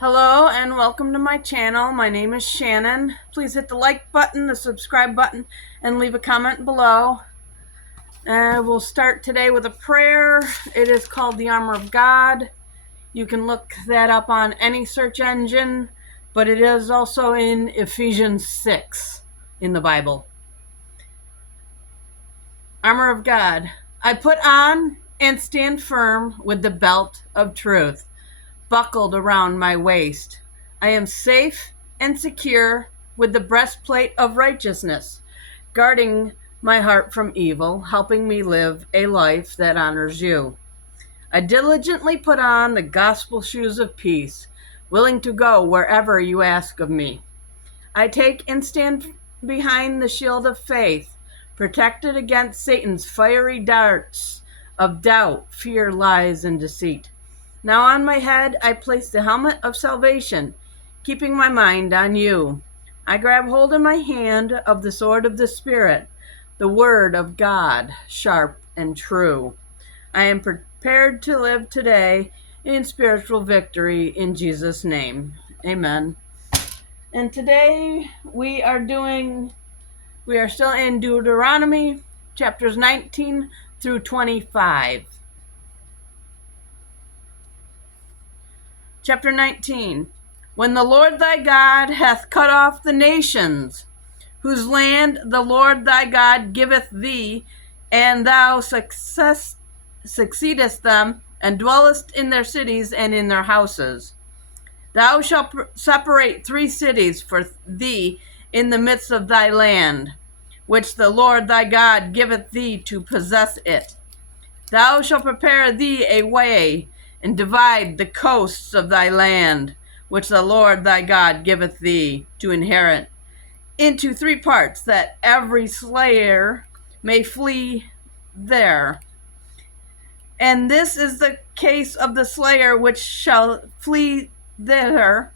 Hello and welcome to my channel. My name is Shannon. Please hit the like button, the subscribe button, and leave a comment below. We'll start today with a prayer. It is called the Armor of God. You can look that up on any search engine, but it is also in Ephesians 6 in the Bible. Armor of God. I put on and stand firm with the belt of truth buckled around my waist. I am safe and secure with the breastplate of righteousness, guarding my heart from evil, helping me live a life that honors you. I diligently put on the gospel shoes of peace, willing to go wherever you ask of me. I take and stand behind the shield of faith, protected against Satan's fiery darts of doubt, fear, lies, and deceit. Now on my head I place the helmet of salvation, keeping my mind on you. I grab hold in my hand of the sword of the Spirit, the word of God, sharp and true. I am prepared to live today in spiritual victory in Jesus' name. Amen. And today we are still in Deuteronomy chapters 19 through 25. Chapter 19. When the Lord thy God hath cut off the nations, whose land the Lord thy God giveth thee, and thou succeedest them, and dwellest in their cities and in their houses, thou shalt separate 3 cities for thee in the midst of thy land, which the Lord thy God giveth thee to possess it. Thou shalt prepare thee a way, and divide the coasts of thy land, which the Lord thy God giveth thee to inherit, into 3 parts, that every slayer may flee there. And this is the case of the slayer which shall flee thither,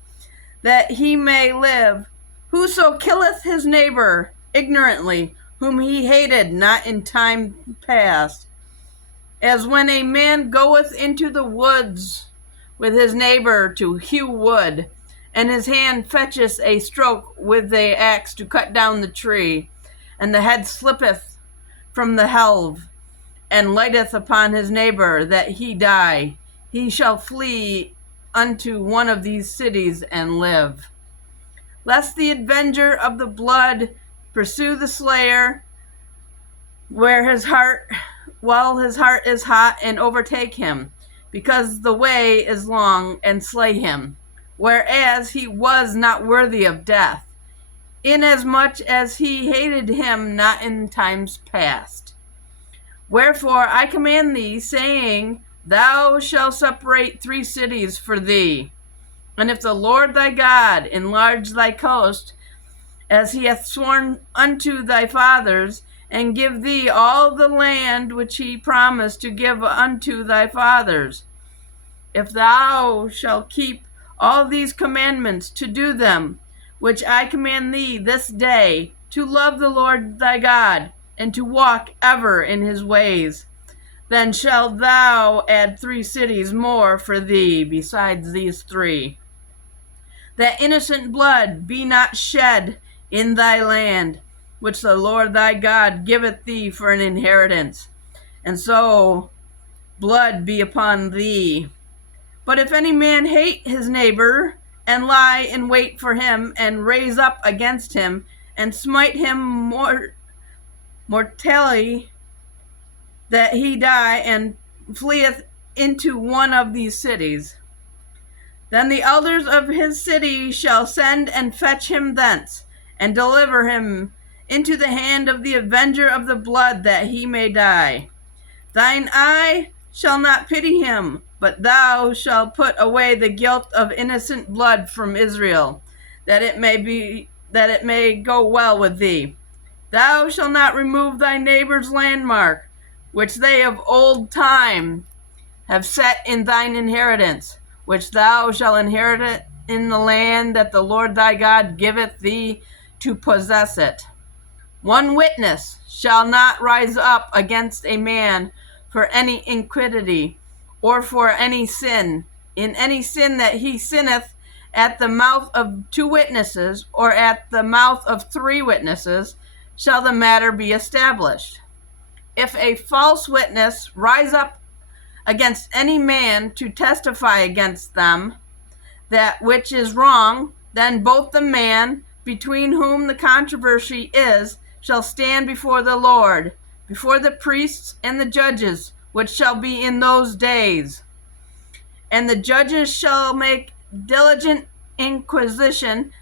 that he may live. Whoso killeth his neighbor ignorantly, whom he hated not in time past, as when a man goeth into the woods with his neighbor to hew wood, and his hand fetcheth a stroke with the axe to cut down the tree, and the head slippeth from the helve, and lighteth upon his neighbor that he die, he shall flee unto one of these cities and live. Lest the avenger of the blood pursue the slayer while his heart is hot, and overtake him, because the way is long, and slay him, whereas he was not worthy of death, inasmuch as he hated him not in times past. Wherefore I command thee, saying, thou shalt separate 3 cities for thee. And if the Lord thy God enlarge thy coast, as he hath sworn unto thy fathers, and give thee all the land which he promised to give unto thy fathers, if thou shalt keep all these commandments to do them, which I command thee this day, to love the Lord thy God, and to walk ever in his ways, then shalt thou add 3 cities more for thee besides these 3, that innocent blood be not shed in thy land, which the Lord thy God giveth thee for an inheritance, and so blood be upon thee. But if any man hate his neighbor, and lie in wait for him, and raise up against him, and smite him mortally, that he die, and fleeth into one of these cities, then the elders of his city shall send and fetch him thence, and deliver him into the hand of the avenger of the blood, that he may die. Thine eye shall not pity him, but thou shalt put away the guilt of innocent blood from Israel, that it may go well with thee. Thou shalt not remove thy neighbor's landmark, which they of old time have set in thine inheritance, which thou shalt inherit in the land that the Lord thy God giveth thee to possess it. 1 witness shall not rise up against a man for any iniquity, or for any sin. In any sin that he sinneth, at the mouth of 2 witnesses, or at the mouth of 3 witnesses, shall the matter be established. If a false witness rise up against any man to testify against them that which is wrong, then both the man between whom the controversy is shall stand before the Lord, before the priests and the judges, which shall be in those days. And the judges shall make diligent inquisition,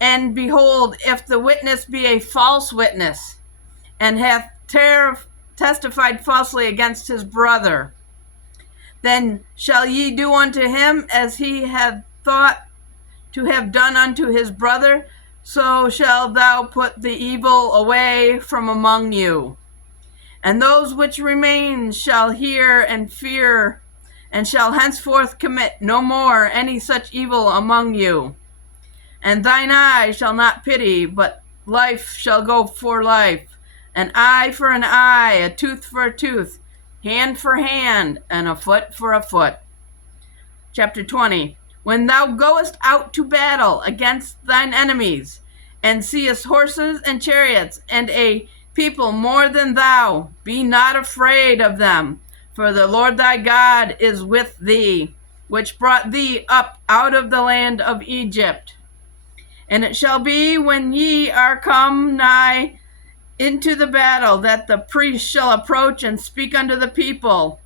and behold, if the witness be a false witness, and hath testified falsely against his brother, then shall ye do unto him as he hath thought to have done unto his brother, so shalt thou put the evil away from among you. And those which remain shall hear and fear, and shall henceforth commit no more any such evil among you. And thine eye shall not pity, but life shall go for life, an eye for an eye, a tooth for a tooth, hand for hand, and a foot for a foot. Chapter 20. When thou goest out to battle against thine enemies, and seest horses and chariots, and a people more than thou, be not afraid of them, for the Lord thy God is with thee, which brought thee up out of the land of Egypt. And it shall be, when ye are come nigh into the battle, that the priest shall approach and speak unto the people,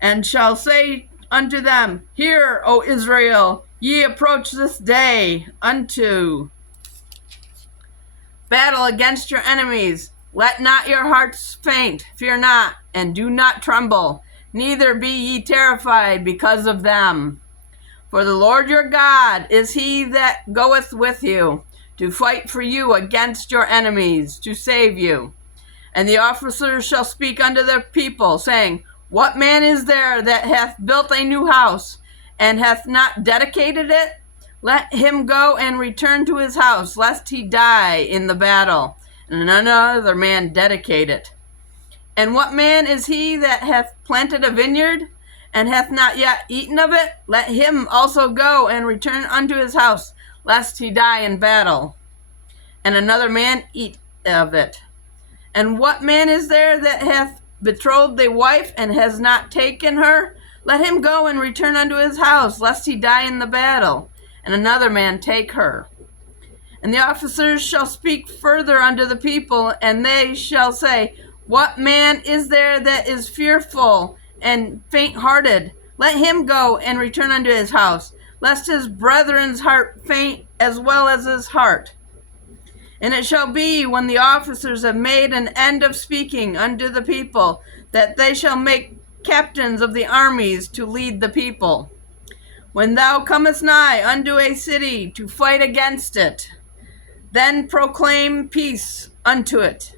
and shall say unto them, Hear, O Israel, ye approach this day unto battle against your enemies. Let not your hearts faint, fear not, and do not tremble, neither be ye terrified because of them. For the Lord your God is he that goeth with you, to fight for you against your enemies, to save you. And the officers shall speak unto the people, saying, What man is there that hath built a new house, and hath not dedicated it? Let him go and return to his house, lest he die in the battle, and another man dedicate it. And what man is he that hath planted a vineyard, and hath not yet eaten of it? Let him also go and return unto his house, lest he die in battle, and another man eat of it. And what man is there that hath betrothed a wife, and has not taken her? Let him go and return unto his house, lest he die in the battle, and another man take her. And the officers shall speak further unto the people, and they shall say, What man is there that is fearful and faint-hearted? Let him go and return unto his house, lest his brethren's heart faint as well as his heart. And it shall be, when the officers have made an end of speaking unto the people, that they shall make captains of the armies to lead the people. When thou comest nigh unto a city to fight against it, then proclaim peace unto it.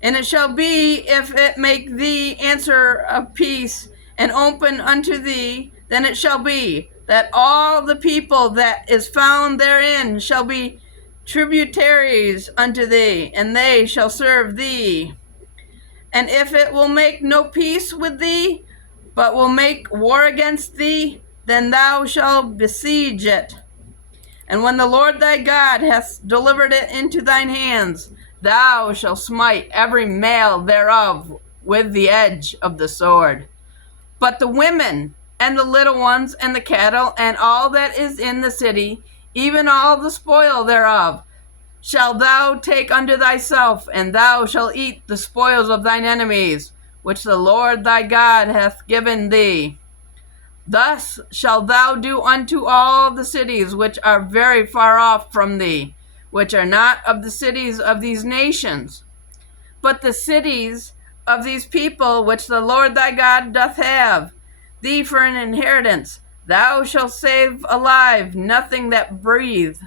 And it shall be, if it make thee answer of peace, and open unto thee, then it shall be, that all the people that is found therein shall be tributaries unto thee, and they shall serve thee. And if it will make no peace with thee, but will make war against thee, then thou shalt besiege it. And when the Lord thy God hath delivered it into thine hands, thou shalt smite every male thereof with the edge of the sword. But the women, and the little ones, and the cattle, and all that is in the city, even all the spoil thereof, shalt thou take unto thyself, and thou shalt eat the spoils of thine enemies, which the Lord thy God hath given thee. Thus shalt thou do unto all the cities which are very far off from thee, which are not of the cities of these nations, but the cities of these people which the Lord thy God doth have thee for an inheritance. Thou shalt save alive nothing that breathes,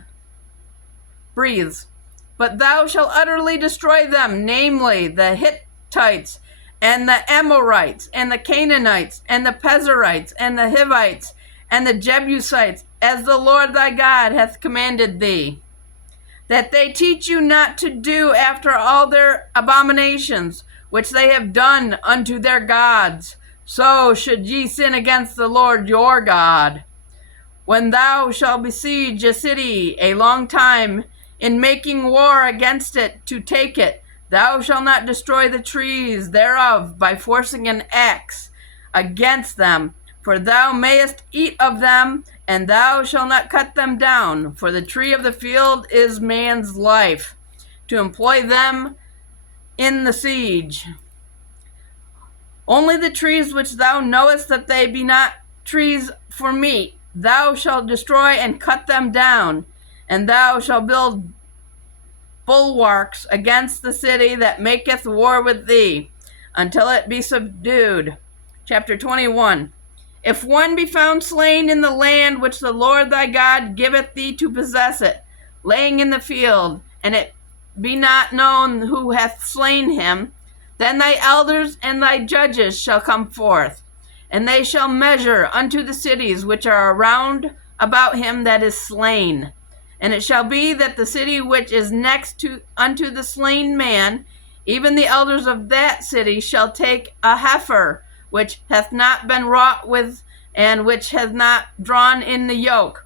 but thou shalt utterly destroy them, namely the Hittites, and the Amorites, and the Canaanites, and the Perizzites, and the Hivites, and the Jebusites, as the Lord thy God hath commanded thee, that they teach you not to do after all their abominations, which they have done unto their gods. So should ye sin against the Lord your God. When thou shalt besiege a city a long time, in making war against it to take it, thou shalt not destroy the trees thereof by forcing an axe against them, for thou mayest eat of them, and thou shalt not cut them down. For the tree of the field is man's life, to employ them in the siege. Only the trees which thou knowest that they be not trees for meat, thou shalt destroy and cut them down, and thou shalt build bulwarks against the city that maketh war with thee, until it be subdued. Chapter 21. If one be found slain in the land which the Lord thy God giveth thee to possess it, laying in the field, and it be not known who hath slain him, then thy elders and thy judges shall come forth, and they shall measure unto the cities which are around about him that is slain. And it shall be that the city which is next unto the slain man, even the elders of that city shall take a heifer, which hath not been wrought with, and which hath not drawn in the yoke.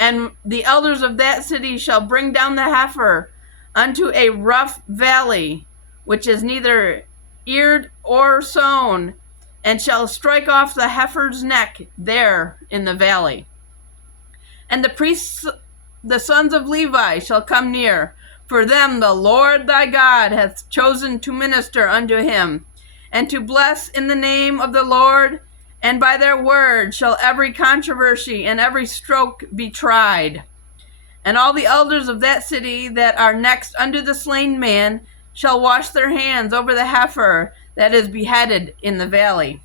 And the elders of that city shall bring down the heifer unto a rough valley, which is neither eared or sown, and shall strike off the heifer's neck there in the valley. And the priests, the sons of Levi, shall come near, for them the Lord thy God hath chosen to minister unto him, and to bless in the name of the Lord, and by their word shall every controversy and every stroke be tried. And all the elders of that city that are next unto the slain man shall wash their hands over the heifer that is beheaded in the valley.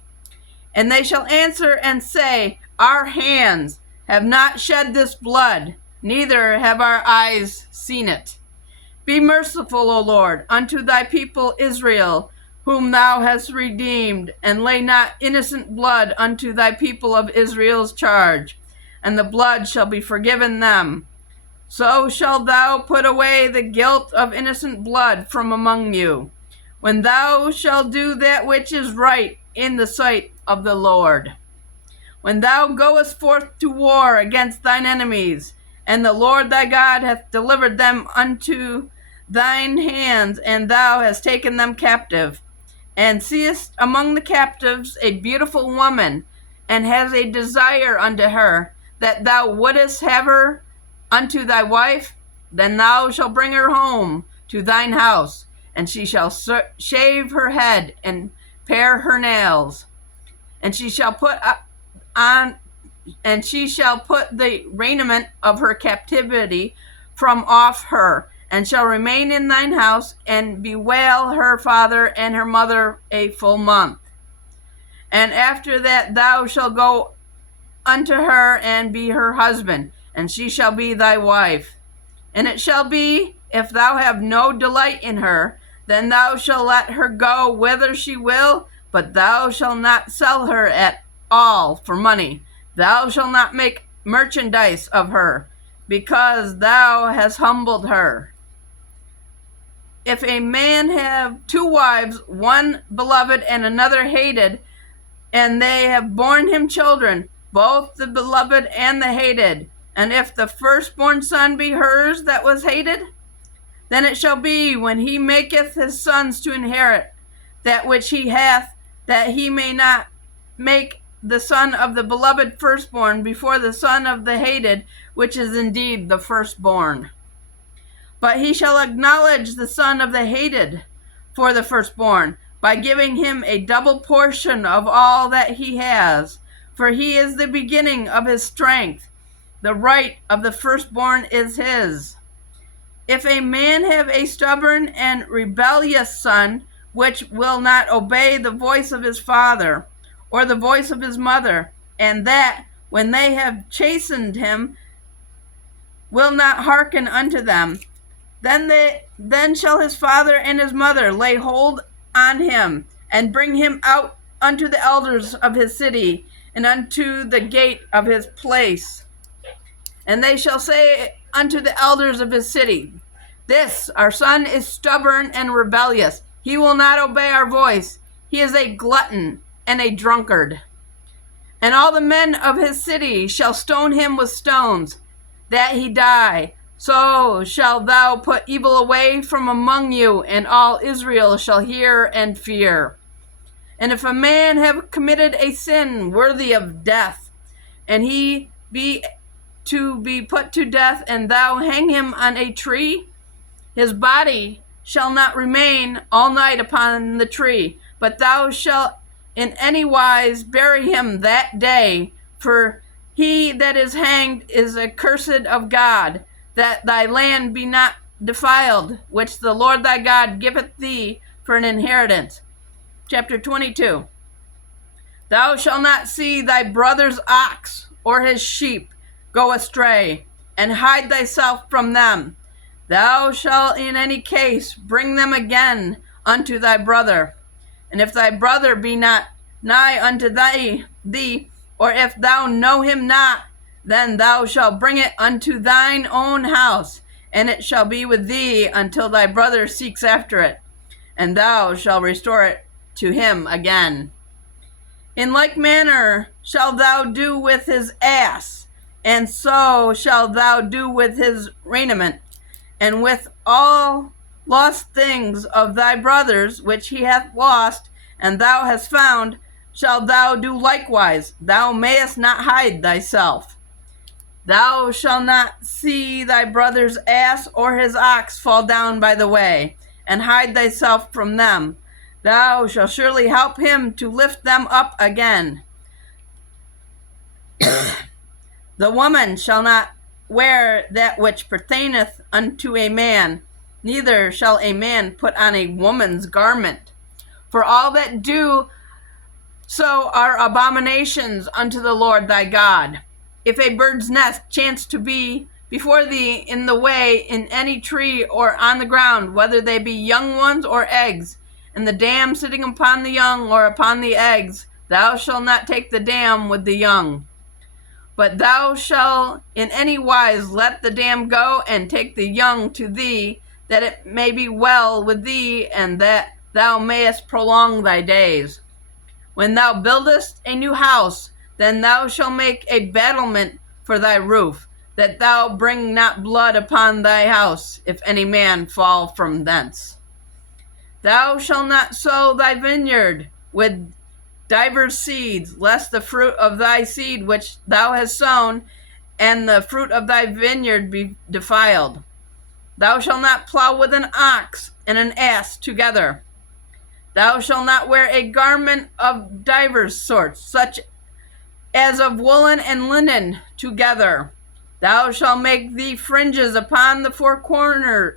And they shall answer and say, Our hands have not shed this blood, neither have our eyes seen it. Be merciful, O Lord, unto thy people Israel, whom thou hast redeemed, and lay not innocent blood unto thy people of Israel's charge, and the blood shall be forgiven them. So shalt thou put away the guilt of innocent blood from among you, when thou shalt do that which is right in the sight of the Lord. When thou goest forth to war against thine enemies, and the Lord thy God hath delivered them unto thine hands, and thou hast taken them captive, and seest among the captives a beautiful woman, and has a desire unto her, that thou wouldest have her unto thy wife, then thou shalt bring her home to thine house, and she shall shave her head and pare her nails, and she shall put the raiment of her captivity from off her, and shall remain in thine house, and bewail her father and her mother a full month. And after that thou shalt go unto her and be her husband, and she shall be thy wife. And it shall be, if thou have no delight in her, then thou shalt let her go whither she will, but thou shalt not sell her at all for money. Thou shalt not make merchandise of her, because thou hast humbled her. If a man have two wives, one beloved and another hated, and they have borne him children, both the beloved and the hated, and if the firstborn son be hers that was hated, then it shall be, when he maketh his sons to inherit that which he hath, that he may not make the son of the beloved firstborn before the son of the hated, which is indeed the firstborn. But he shall acknowledge the son of the hated for the firstborn, by giving him a double portion of all that he has, for he is the beginning of his strength. The right of the firstborn is his. If a man have a stubborn and rebellious son, which will not obey the voice of his father, or the voice of his mother, and that, when they have chastened him, will not hearken unto them, then shall his father and his mother lay hold on him, and bring him out unto the elders of his city, and unto the gate of his place. And they shall say unto the elders of his city, This our son is stubborn and rebellious. He will not obey our voice. He is a glutton and a drunkard. And all the men of his city shall stone him with stones, that he die. So shalt thou put evil away from among you, and all Israel shall hear and fear. And if a man have committed a sin worthy of death, and he be to be put to death, and thou hang him on a tree, his body shall not remain all night upon the tree, but thou shalt in any wise bury him that day, for he that is hanged is accursed of God, that thy land be not defiled, which the Lord thy God giveth thee for an inheritance. Chapter 22. Thou shalt not see thy brother's ox or his sheep go astray, and hide thyself from them. Thou shalt in any case bring them again unto thy brother. And if thy brother be not nigh unto thee, or if thou know him not, then thou shalt bring it unto thine own house, and it shall be with thee until thy brother seeks after it, and thou shalt restore it to him again. In like manner shalt thou do with his ass, and so shalt thou do with his raiment, and with all lost things of thy brothers which he hath lost, and thou hast found, shalt thou do likewise. Thou mayest not hide thyself. Thou shalt not see thy brother's ass or his ox fall down by the way, and hide thyself from them. Thou shalt surely help him to lift them up again. The woman shall not wear that which pertaineth unto a man, neither shall a man put on a woman's garment. For all that do so are abominations unto the Lord thy God. If a bird's nest chance to be before thee in the way, in any tree or on the ground, whether they be young ones or eggs, and the dam sitting upon the young or upon the eggs, thou shalt not take the dam with the young. But thou shalt in any wise let the dam go, and take the young to thee, that it may be well with thee, and that thou mayest prolong thy days. When thou buildest a new house, then thou shalt make a battlement for thy roof, that thou bring not blood upon thy house, if any man fall from thence. Thou shalt not sow thy vineyard with divers seeds, lest the fruit of thy seed which thou hast sown, and the fruit of thy vineyard be defiled. Thou shalt not plow with an ox and an ass together. Thou shalt not wear a garment of divers sorts, such as of woolen and linen together. Thou shalt make thee fringes upon the four quarters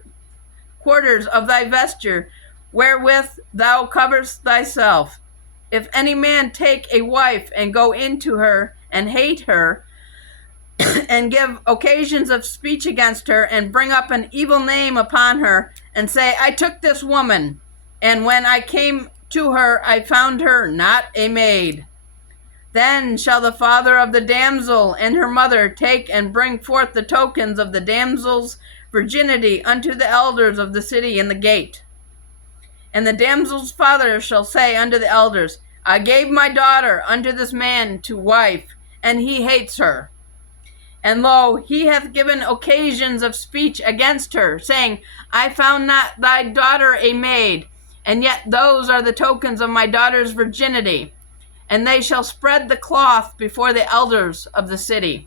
of thy vesture, wherewith thou coverest thyself. If any man take a wife and go into her and hate her, and give occasions of speech against her, and bring up an evil name upon her, and say, I took this woman, and when I came to her, I found her not a maid. Then shall the father of the damsel and her mother take and bring forth the tokens of the damsel's virginity unto the elders of the city in the gate. And the damsel's father shall say unto the elders, I gave my daughter unto this man to wife, and he hates her. And lo, he hath given occasions of speech against her, saying, I found not thy daughter a maid, and yet those are the tokens of my daughter's virginity. And they shall spread the cloth before the elders of the city.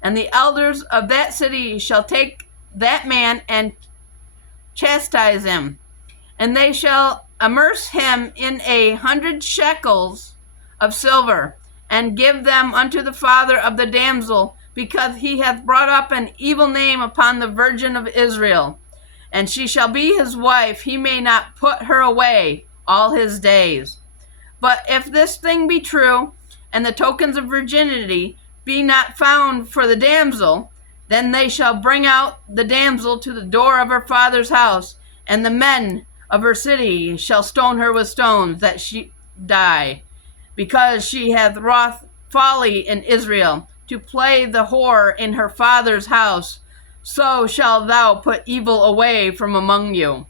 And the elders of that city shall take that man and chastise him. And they shall immerse him in 100 shekels of silver, and give them unto the father of the damsel, because he hath brought up an evil name upon the virgin of Israel. And she shall be his wife, he may not put her away all his days. But if this thing be true, and the tokens of virginity be not found for the damsel, then they shall bring out the damsel to the door of her father's house, and the men of her city shall stone her with stones, that she die, because she hath wrought folly in Israel, to play the whore in her father's house. So shalt thou put evil away from among you.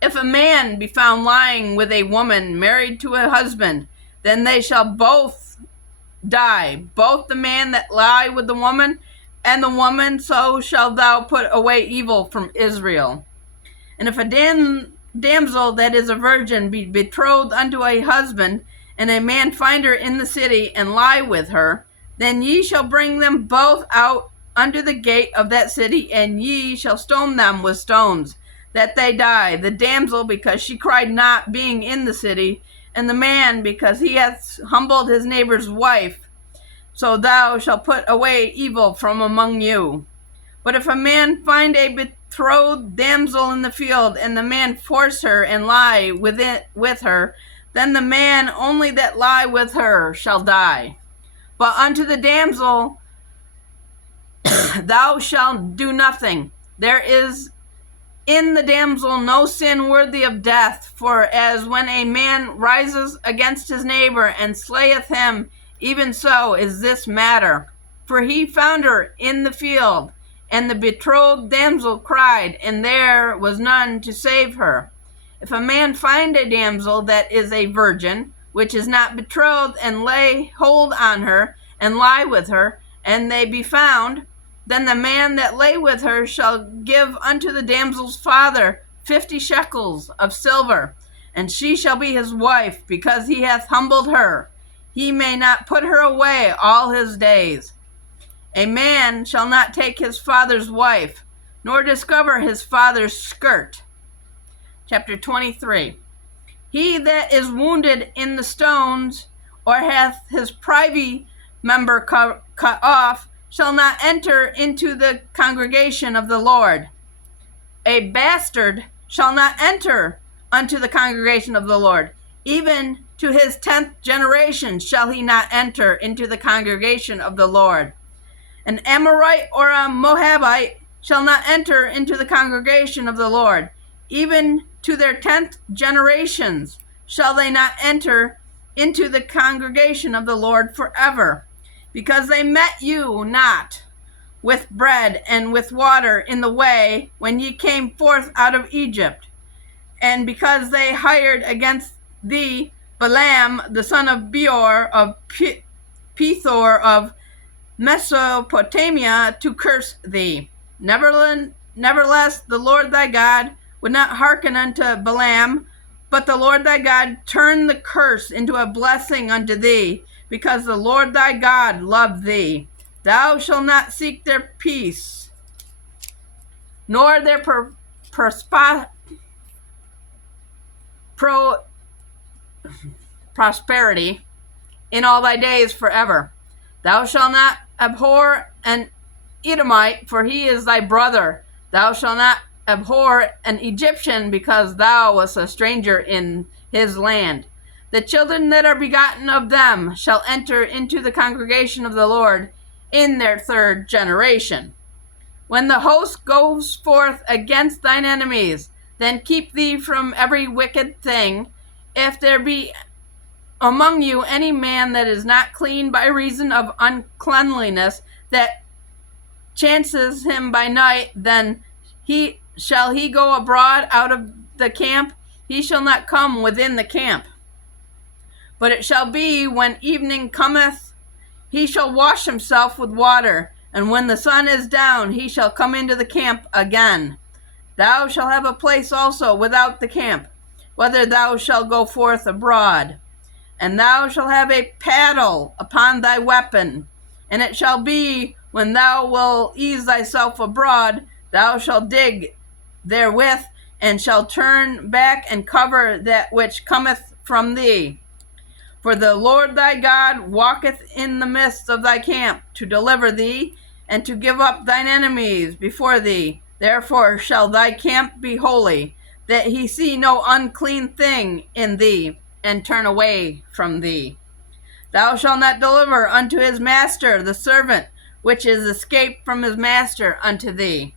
If a man be found lying with a woman married to a husband, then they shall both die, both the man that lie with the woman, and the woman, so shalt thou put away evil from Israel. And if a damsel that is a virgin be betrothed unto a husband, and a man find her in the city, and lie with her, then ye shall bring them both out unto the gate of that city, and ye shall stone them with stones, that they die, the damsel because she cried not, being in the city, and the man because he hath humbled his neighbor's wife. So thou shalt put away evil from among you. But if a man find a betrothed damsel in the field, and the man force her and lie with her, then the man only that lie with her shall die. But unto the damsel thou shalt do nothing. There is in the damsel no sin worthy of death, for as when a man rises against his neighbor and slayeth him, even so is this matter. For he found her in the field, and the betrothed damsel cried, and there was none to save her. If a man find a damsel that is a virgin, which is not betrothed, and lay hold on her, and lie with her, and they be found, then the man that lay with her shall give unto the damsel's father 50 shekels of silver, and she shall be his wife, because he hath humbled her. He may not put her away all his days. A man shall not take his father's wife, nor discover his father's skirt. Chapter 23. He that is wounded in the stones, or hath his privy member cut off, shall not enter into the congregation of the Lord. A bastard shall not enter unto the congregation of the Lord. Even to his 10th generation shall he not enter into the congregation of the Lord. An Amorite or a Moabite shall not enter into the congregation of the Lord. Even to their 10th generations shall they not enter into the congregation of the Lord forever, because they met you not with bread and with water in the way when ye came forth out of Egypt, and because they hired against thee Balaam the son of Beor of Pethor of Mesopotamia to curse thee. Nevertheless, the Lord thy God would not hearken unto Balaam, but the Lord thy God turned the curse into a blessing unto thee, because the Lord thy God loved thee. Thou shalt not seek their peace, nor their prosperity in all thy days forever. Thou shalt not abhor an Edomite, for he is thy brother. Thou shalt not abhor an Egyptian, because thou wast a stranger in his land. The children that are begotten of them shall enter into the congregation of the Lord in their 3rd generation. When the host goes forth against thine enemies, then keep thee from every wicked thing. If there be among you any man that is not clean by reason of uncleanliness, that chances him by night, then he go abroad out of the camp. He shall not come within the camp. But it shall be, when evening cometh, he shall wash himself with water, and when the sun is down, he shall come into the camp again. Thou shalt have a place also without the camp, whether thou shalt go forth abroad. And thou shalt have a paddle upon thy weapon. And it shall be, when thou wilt ease thyself abroad, thou shalt dig therewith, and shalt turn back and cover that which cometh from thee. For the Lord thy God walketh in the midst of thy camp, to deliver thee, and to give up thine enemies before thee. Therefore shall thy camp be holy, that he see no unclean thing in thee, and turn away from thee. Thou shalt not deliver unto his master the servant which is escaped from his master unto thee.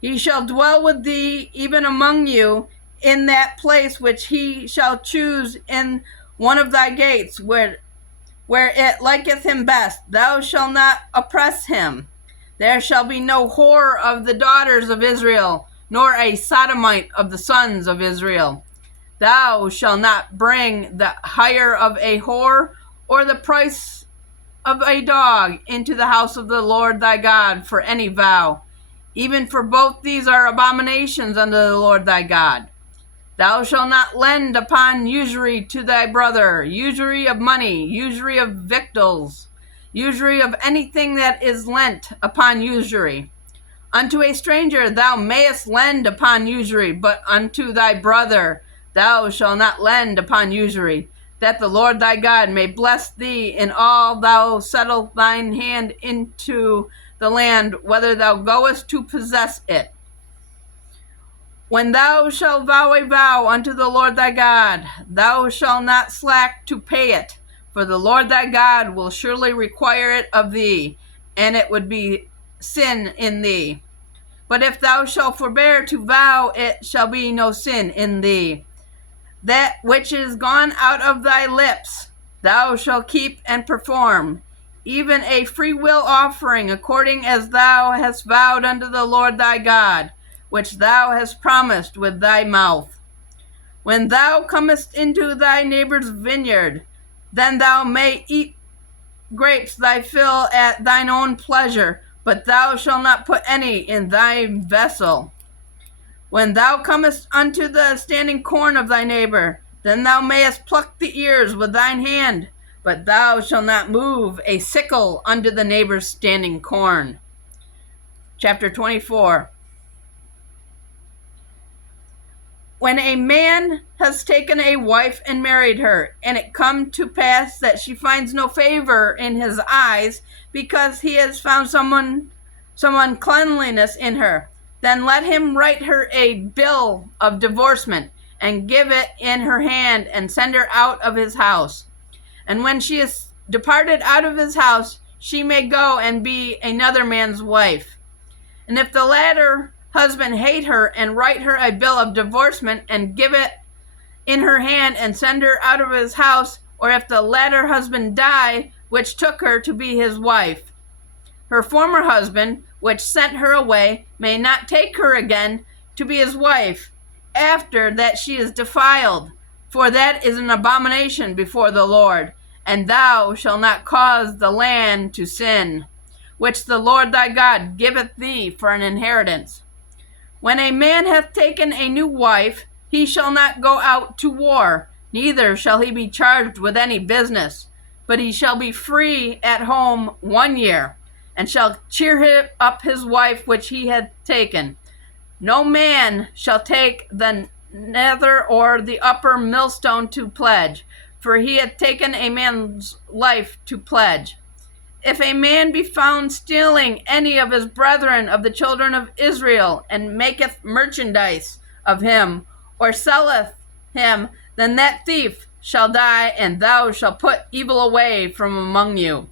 He shall dwell with thee, even among you, in that place which he shall choose in one of thy gates, where it liketh him best. Thou shalt not oppress him. There shall be no whore of the daughters of Israel, nor a sodomite of the sons of Israel. Thou shalt not bring the hire of a whore, or the price of a dog into the house of the Lord thy God for any vow. Even for both these are abominations unto the Lord thy God. Thou shalt not lend upon usury to thy brother, usury of money, usury of victuals, usury of anything that is lent upon usury. Unto a stranger thou mayest lend upon usury, but unto thy brother thou shalt not lend upon usury, that the Lord thy God may bless thee in all thou settle thine hand into the land, whether thou goest to possess it. When thou shalt vow a vow unto the Lord thy God, thou shalt not slack to pay it, for the Lord thy God will surely require it of thee, and it would be sin in thee. But if thou shalt forbear to vow, it shall be no sin in thee. That which is gone out of thy lips, thou shalt keep and perform, even a free will offering, according as thou hast vowed unto the Lord thy God, which thou hast promised with thy mouth. When thou comest into thy neighbor's vineyard, then thou may eat grapes thy fill at thine own pleasure, but thou shalt not put any in thy vessel. When thou comest unto the standing corn of thy neighbor, then thou mayest pluck the ears with thine hand, but thou shalt not move a sickle unto the neighbor's standing corn. Chapter 24. When a man has taken a wife and married her, and it come to pass that she finds no favor in his eyes, because he has found some uncleanliness in her, then let him write her a bill of divorcement, and give it in her hand, and send her out of his house. And when she is departed out of his house, she may go and be another man's wife. And if the latter husband hate her, and write her a bill of divorcement, and give it in her hand, and send her out of his house, or if the latter husband die, which took her to be his wife, her former husband, which sent her away, may not take her again to be his wife, after that she is defiled, for that is an abomination before the Lord. And thou shalt not cause the land to sin, which the Lord thy God giveth thee for an inheritance. When a man hath taken a new wife, he shall not go out to war, neither shall he be charged with any business, but he shall be free at home 1 year, and shall cheer up his wife which he hath taken. No man shall take the nether or the upper millstone to pledge, for he hath taken a man's life to pledge. If a man be found stealing any of his brethren of the children of Israel, and maketh merchandise of him, or selleth him, then that thief shall die, and thou shalt put evil away from among you.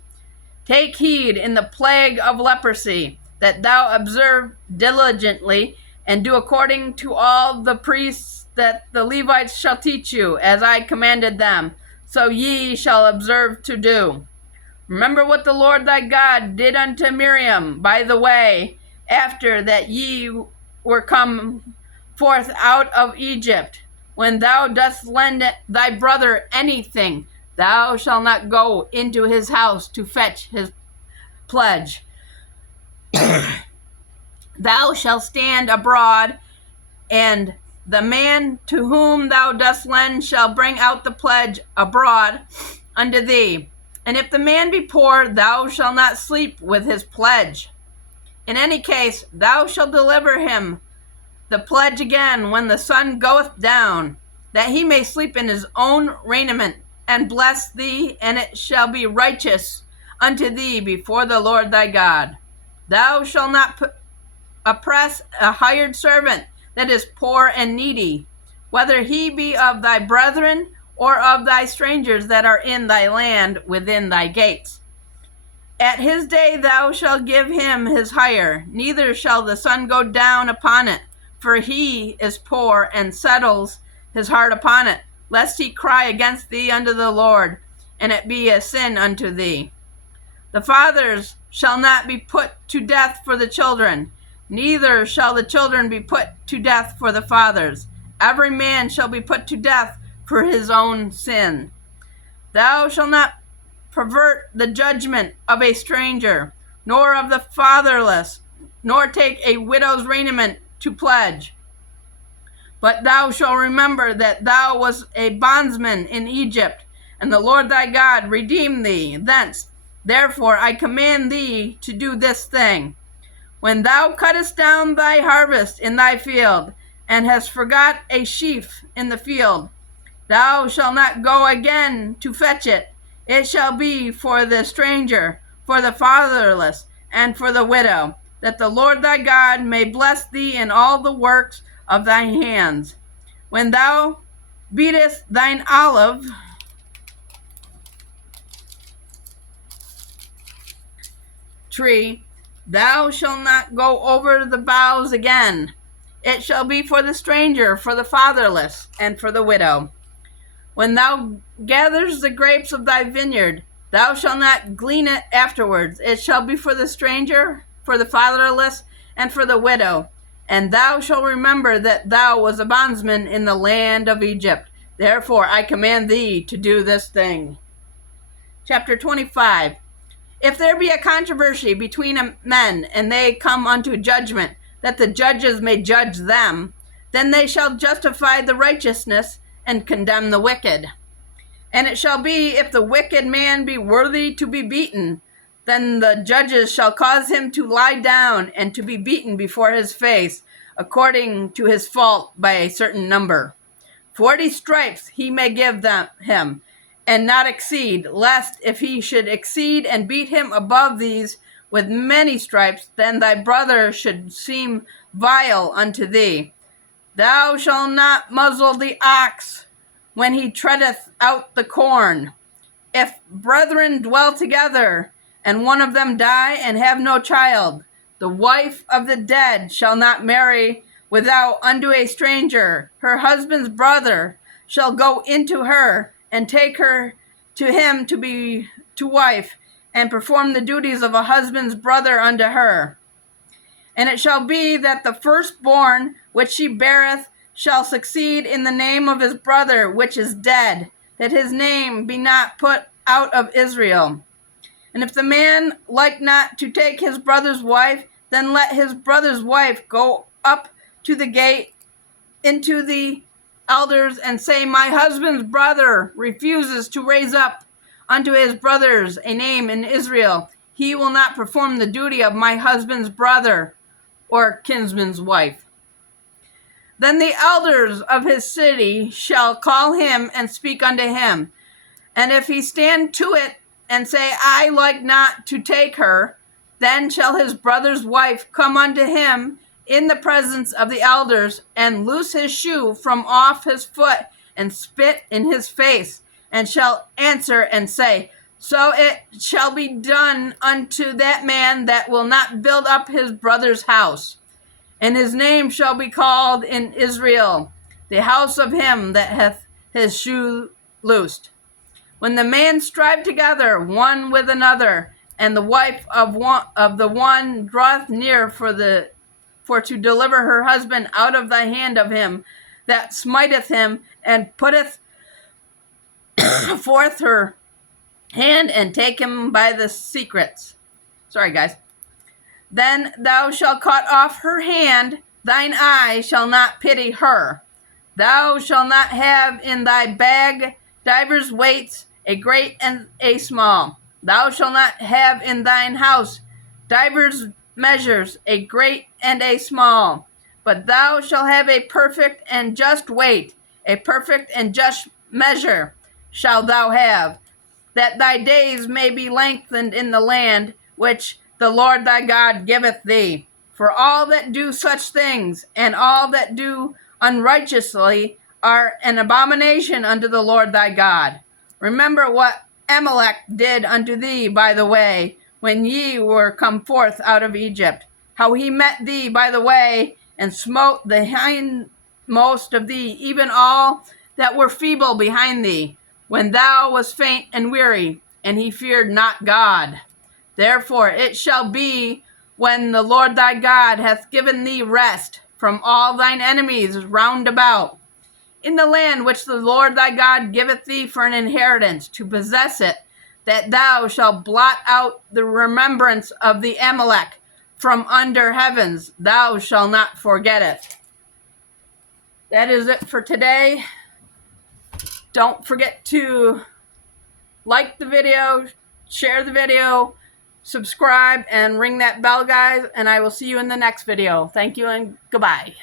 Take heed in the plague of leprosy, that thou observe diligently, and do according to all the priests that the Levites shall teach you, as I commanded them, so ye shall observe to do. Remember what the Lord thy God did unto Miriam by the way, after that ye were come forth out of Egypt. When thou dost lend thy brother anything, thou shalt not go into his house to fetch his pledge. Thou shalt stand abroad, and the man to whom thou dost lend shall bring out the pledge abroad unto thee. And if the man be poor, thou shalt not sleep with his pledge. In any case, thou shalt deliver him the pledge again when the sun goeth down, that he may sleep in his own raiment, and bless thee, and it shall be righteous unto thee before the Lord thy God. Thou shalt not oppress a hired servant that is poor and needy, whether he be of thy brethren or of thy strangers that are in thy land within thy gates. At his day thou shalt give him his hire, neither shall the sun go down upon it, for he is poor and settles his heart upon it, lest he cry against thee unto the Lord, and it be a sin unto thee. The fathers shall not be put to death for the children, neither shall the children be put to death for the fathers. Every man shall be put to death for his own sin. Thou shalt not pervert the judgment of a stranger, nor of the fatherless, nor take a widow's raiment to pledge. But thou shalt remember that thou wast a bondsman in Egypt, and the Lord thy God redeemed thee thence. Therefore I command thee to do this thing. When thou cuttest down thy harvest in thy field, and hast forgot a sheaf in the field, thou shalt not go again to fetch it. It shall be for the stranger, for the fatherless, and for the widow, that the Lord thy God may bless thee in all the works of thy hands. When thou beatest thine olive tree, thou shalt not go over the boughs again. It shall be for the stranger, for the fatherless, and for the widow. When thou gatherest the grapes of thy vineyard, thou shalt not glean it afterwards. It shall be for the stranger, for the fatherless, and for the widow. And thou shalt remember that thou wast a bondsman in the land of Egypt. Therefore I command thee to do this thing. Chapter 25. If there be a controversy between men, and they come unto judgment, that the judges may judge them, then they shall justify the righteousness and condemn the wicked. And it shall be, if the wicked man be worthy to be beaten, then the judges shall cause him to lie down and to be beaten before his face, according to his fault by a certain number. 40 stripes he may give him, and not exceed, lest if he should exceed and beat him above these with many stripes, then thy brother should seem vile unto thee. Thou shalt not muzzle the ox when he treadeth out the corn. If brethren dwell together, and one of them die and have no child, the wife of the dead shall not marry without unto a stranger. Her husband's brother shall go into her, and take her to him to be to wife, and perform the duties of a husband's brother unto her. And it shall be that the firstborn which she beareth shall succeed in the name of his brother which is dead, that his name be not put out of Israel. And if the man like not to take his brother's wife, then let his brother's wife go up to the gate into the elders, and say, My husband's brother refuses to raise up unto his brothers a name in Israel. He will not perform the duty of my husband's brother or kinsman's wife. Then the elders of his city shall call him and speak unto him. And if he stand to it and say, I like not to take her, then shall his brother's wife come unto him in the presence of the elders, and loose his shoe from off his foot, and spit in his face, and shall answer and say, So it shall be done unto that man that will not build up his brother's house. And his name shall be called in Israel, the house of him that hath his shoe loosed. When the man strive together one with another, and the wife of the one draweth near for to deliver her husband out of the hand of him that smiteth him, and putteth forth her hand, and take him by the secrets. Sorry, guys. Then thou shalt cut off her hand, thine eye shall not pity her. Thou shalt not have in thy bag divers weights, a great and a small. Thou shalt not have in thine house divers measures, a great and a small. But thou shalt have a perfect and just weight, a perfect and just measure shalt thou have, that thy days may be lengthened in the land which the Lord thy God giveth thee. For all that do such things, and all that do unrighteously, are an abomination unto the Lord thy God. Remember what Amalek did unto thee by the way, when ye were come forth out of Egypt, how he met thee by the way, and smote the hindmost of thee, even all that were feeble behind thee, when thou wast faint and weary, and he feared not God. Therefore it shall be, when the Lord thy God hath given thee rest from all thine enemies round about, in the land which the Lord thy God giveth thee for an inheritance, to possess it, that thou shalt blot out the remembrance of the Amalek from under heavens. Thou shalt not forget it. That is it for today. Don't forget to like the video, share the video, subscribe, and ring that bell, guys. And I will see you in the next video. Thank you and goodbye.